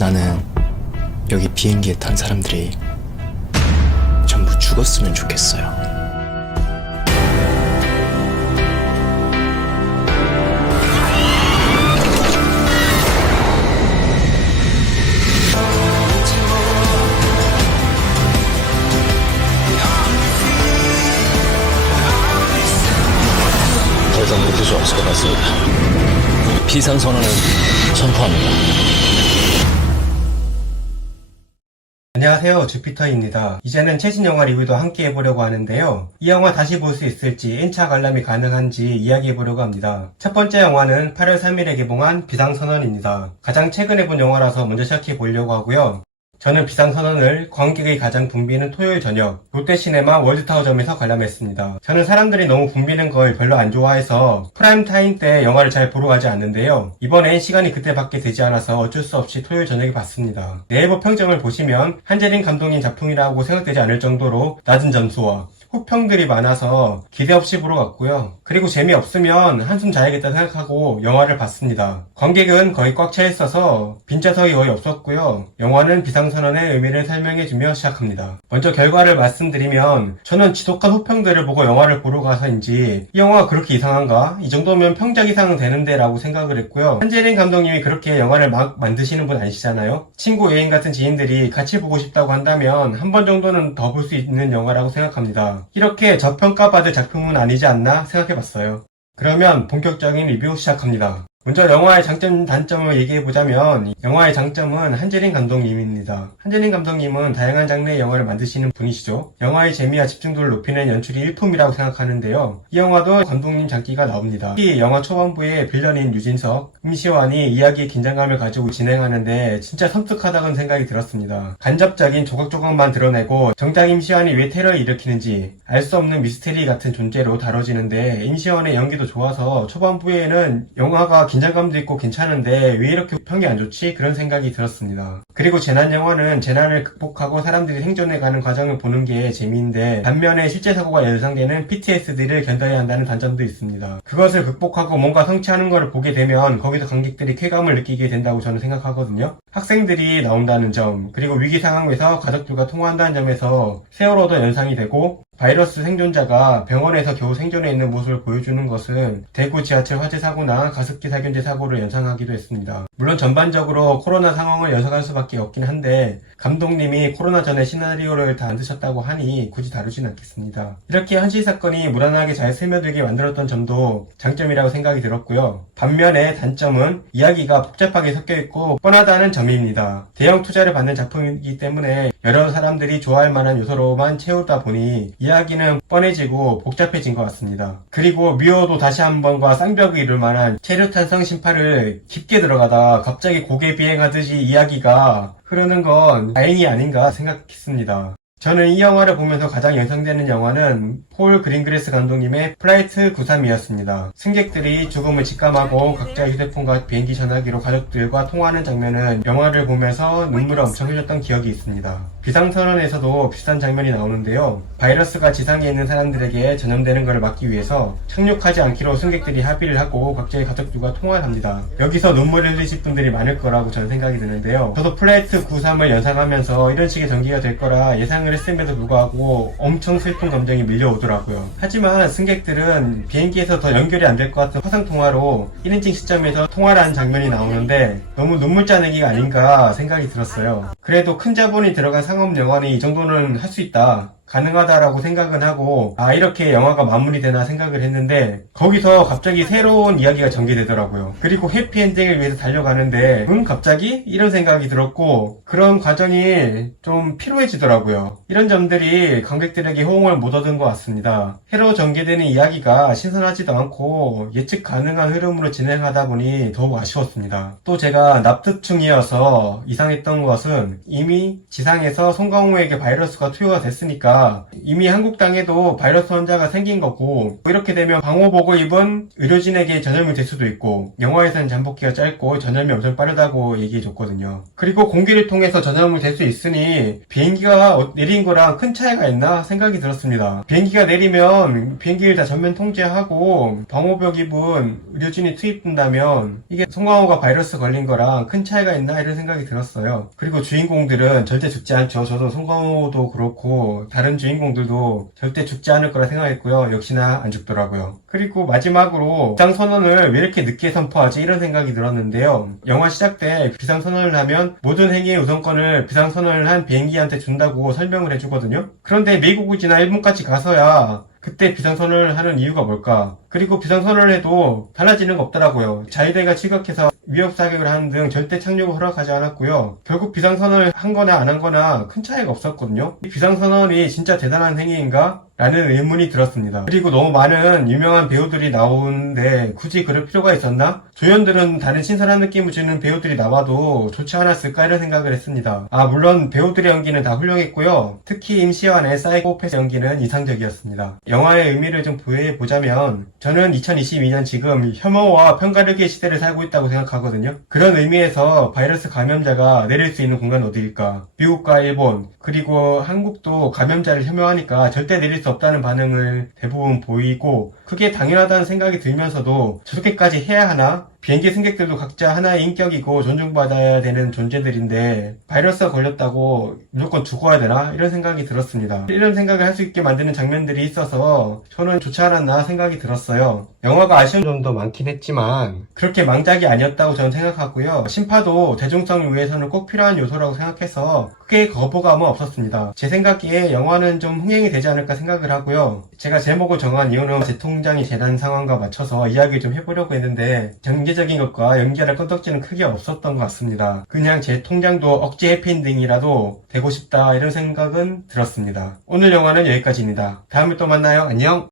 나는 여기 비행기에 탄 사람들이 전부 죽었으면 좋겠어요. 더 이상 버틸 수 없을 것 같습니다. 비상선언은 선포합니다. 안녕하세요, 주피터입니다. 이제는 최신 영화 리뷰도 함께 해보려고 하는데요. 이 영화 다시 볼 수 있을지, N차 관람이 가능한지 이야기해보려고 합니다. 첫 번째 영화는 8월 3일에 개봉한 비상선언입니다. 가장 최근에 본 영화라서 먼저 시작해보려고 하고요. 저는 비상선언을 관객이 가장 붐비는 토요일 저녁 롯데시네마 월드타워점에서 관람했습니다. 저는 사람들이 너무 붐비는 걸 별로 안 좋아해서 프라임타임 때 영화를 잘 보러 가지 않는데요. 이번엔 시간이 그때밖에 되지 않아서 어쩔 수 없이 토요일 저녁에 봤습니다. 네이버 평점을 보시면 한재린 감독님 작품이라고 생각되지 않을 정도로 낮은 점수와 호평들이 많아서 기대 없이 보러 갔고요. 그리고 재미없으면 한숨 자야겠다 생각하고 영화를 봤습니다. 관객은 거의 꽉 차 있어서 빈좌석이 거의 없었고요. 영화는 비상선언의 의미를 설명해주며 시작합니다. 먼저 결과를 말씀드리면 저는 지독한 호평들을 보고 영화를 보러 가서인지 이 영화가 그렇게 이상한가? 이 정도면 평작 이상은 되는데 라고 생각을 했고요. 한재린 감독님이 그렇게 영화를 막 만드시는 분 아니시잖아요. 친구 여행 같은 지인들이 같이 보고 싶다고 한다면 한 번 정도는 더 볼 수 있는 영화라고 생각합니다. 이렇게 저평가받을 작품은 아니지 않나 생각해봤어요. 그러면 본격적인 리뷰 시작합니다. 먼저 영화의 장점, 단점을 얘기해보자면 영화의 장점은 한재린 감독님입니다. 한재린 감독님은 다양한 장르의 영화를 만드시는 분이시죠. 영화의 재미와 집중도를 높이는 연출이 일품이라고 생각하는데요. 이 영화도 감독님 장기가 나옵니다. 특히 영화 초반부에 빌런인 유진석, 임시완이 이야기의 긴장감을 가지고 진행하는데 진짜 섬뜩하다는 생각이 들었습니다. 간접적인 조각조각만 드러내고 정작 임시완이 왜 테러를 일으키는지 알 수 없는 미스테리 같은 존재로 다뤄지는데 임시완의 연기도 좋아서 초반부에는 영화가 긴장감도 있고 괜찮은데 왜 이렇게 평이 안 좋지? 그런 생각이 들었습니다. 그리고 재난영화는 재난을 극복하고 사람들이 생존해가는 과정을 보는 게 재미인데 반면에 실제 사고가 연상되는 PTSD를 견뎌야 한다는 단점도 있습니다. 그것을 극복하고 뭔가 성취하는 것을 보게 되면 거기서 관객들이 쾌감을 느끼게 된다고 저는 생각하거든요. 학생들이 나온다는 점, 그리고 위기 상황에서 가족들과 통화한다는 점에서 세월호도 연상이 되고 바이러스 생존자가 병원에서 겨우 생존해 있는 모습을 보여주는 것은 대구 지하철 화재 사고나 가습기 살균제 사고를 연상하기도 했습니다. 물론 전반적으로 코로나 상황을 연상할 수밖에 없긴 한데 감독님이 코로나 전에 시나리오를 다 만드셨다고 하니 굳이 다루진 않겠습니다. 이렇게 현실 사건이 무난하게 잘 스며들게 만들었던 점도 장점이라고 생각이 들었고요. 반면에 단점은 이야기가 복잡하게 섞여있고 뻔하다는 점입니다. 대형 투자를 받는 작품이기 때문에 여러 사람들이 좋아할 만한 요소로만 채우다 보니 이야기는 뻔해지고 복잡해진 것 같습니다. 그리고 미워도 다시 한 번과 쌍벽을 이룰 만한 체류탄성 심파를 깊게 들어가다 갑자기 고개 비행하듯이 이야기가 흐르는 건 다행이 아닌가 생각했습니다. 저는 이 영화를 보면서 가장 연상되는 영화는 폴 그린그래스 감독님의 플라이트 93이었습니다. 승객들이 죽음을 직감하고 각자 휴대폰과 비행기 전화기로 가족들과 통화하는 장면은 영화를 보면서 눈물을 엄청 흘렸던 기억이 있습니다. 비상선언에서도 비슷한 장면이 나오는데요. 바이러스가 지상에 있는 사람들에게 전염되는 것을 막기 위해서 착륙하지 않기로 승객들이 합의를 하고 각자의 가족들과 통화를 합니다. 여기서 눈물을 흘리실 분들이 많을 거라고 저는 생각이 드는데요. 저도 플라이트 93을 연상하면서 이런 식의 전개가 될 거라 예상을 했음에도 불구하고 엄청 슬픈 감정이 밀려오더라고요. 하지만 승객들은 비행기에서 더 연결이 안 될 것 같은 화상통화로 1인칭 시점에서 통화를 하는 장면이 나오는데 너무 눈물 짜내기가 아닌가 생각이 들었어요. 그래도 큰 자본이 들어간 상업 영화는 이 정도는 할 수 있다, 가능하다라고 생각은 하고 이렇게 영화가 마무리되나 생각을 했는데 거기서 갑자기 새로운 이야기가 전개되더라고요. 그리고 해피엔딩을 위해서 달려가는데 갑자기? 이런 생각이 들었고 그런 과정이 좀 피로해지더라고요. 이런 점들이 관객들에게 호응을 못 얻은 것 같습니다. 새로 전개되는 이야기가 신선하지도 않고 예측 가능한 흐름으로 진행하다 보니 더욱 아쉬웠습니다. 또 제가 납득충이어서 이상했던 것은 이미 지상에서 송강호에게 바이러스가 투여가 됐으니까 아니라 이미 한국 땅에도 바이러스 환자가 생긴 거고 이렇게 되면 방호복을 입은 의료진에게 전염이 될 수도 있고 영화에서는 잠복기가 짧고 전염이 엄청 빠르다고 얘기해 줬거든요. 그리고 공기를 통해서 전염이 될 수 있으니 비행기가 내린 거랑 큰 차이가 있나 생각이 들었습니다. 비행기가 내리면 비행기를 다 전면 통제하고 방호복 입은 의료진이 투입된다면 이게 송강호가 바이러스 걸린 거랑 큰 차이가 있나 이런 생각이 들었어요. 그리고 주인공들은 절대 죽지 않죠. 저도 송강호도 그렇고 다른 주인공들도 절대 죽지 않을 거라 생각했고요. 역시나 안 죽더라고요. 그리고 마지막으로 비상선언을 왜 이렇게 늦게 선포하지 이런 생각이 들었는데요. 영화 시작 때 비상선언을 하면 모든 행위의 우선권을 비상선언을 한 비행기한테 준다고 설명을 해주거든요. 그런데 미국이나 일본까지 가서야 그때 비상선언을 하는 이유가 뭘까? 그리고 비상선언을 해도 달라지는 거 없더라고요. 자위대가 취격해서 위협 사격을 하는 등 절대 착륙을 허락하지 않았고요. 결국 비상선언을 한 거나 안 한 거나 큰 차이가 없었거든요. 이 비상선언이 진짜 대단한 행위인가? 라는 의문이 들었습니다. 그리고 너무 많은 유명한 배우들이 나오는데 굳이 그럴 필요가 있었나? 조연들은 다른 신선한 느낌을 주는 배우들이 나와도 좋지 않았을까 이런 생각을 했습니다. 물론 배우들의 연기는 다 훌륭했고요. 특히 임시완의 사이코패스 연기는 이상적이었습니다. 영화의 의미를 좀 부여해보자면 저는 2022년 지금 혐오와 편가르기의 시대를 살고 있다고 생각하거든요. 그런 의미에서 바이러스 감염자가 내릴 수 있는 공간은 어디일까? 미국과 일본 그리고 한국도 감염자를 혐오하니까 절대 내릴 수 없다는 반응을 대부분 보이고 그게 당연하다는 생각이 들면서도 저렇게까지 해야 하나? 비행기 승객들도 각자 하나의 인격이고 존중받아야 되는 존재들인데 바이러스가 걸렸다고 무조건 죽어야 되나? 이런 생각이 들었습니다. 이런 생각을 할 수 있게 만드는 장면들이 있어서 저는 좋지 않았나 생각이 들었어요. 영화가 아쉬운 점도 많긴 했지만 그렇게 망작이 아니었다고 저는 생각하고요. 심파도 대중성을 위해서는 꼭 필요한 요소라고 생각해서 크게 거부감은 없었습니다. 제 생각에 영화는 좀 흥행이 되지 않을까 생각을 하고요. 제가 제목을 정한 이유는 제 통장이 재난 상황과 맞춰서 이야기를 좀 해보려고 했는데 경제적인 것과 연결할 건덕지는 크게 없었던 것 같습니다. 그냥 제 통장도 억지 해피엔딩이라도 되고 싶다 이런 생각은 들었습니다. 오늘 영화는 여기까지입니다. 다음에 또 만나요. 안녕.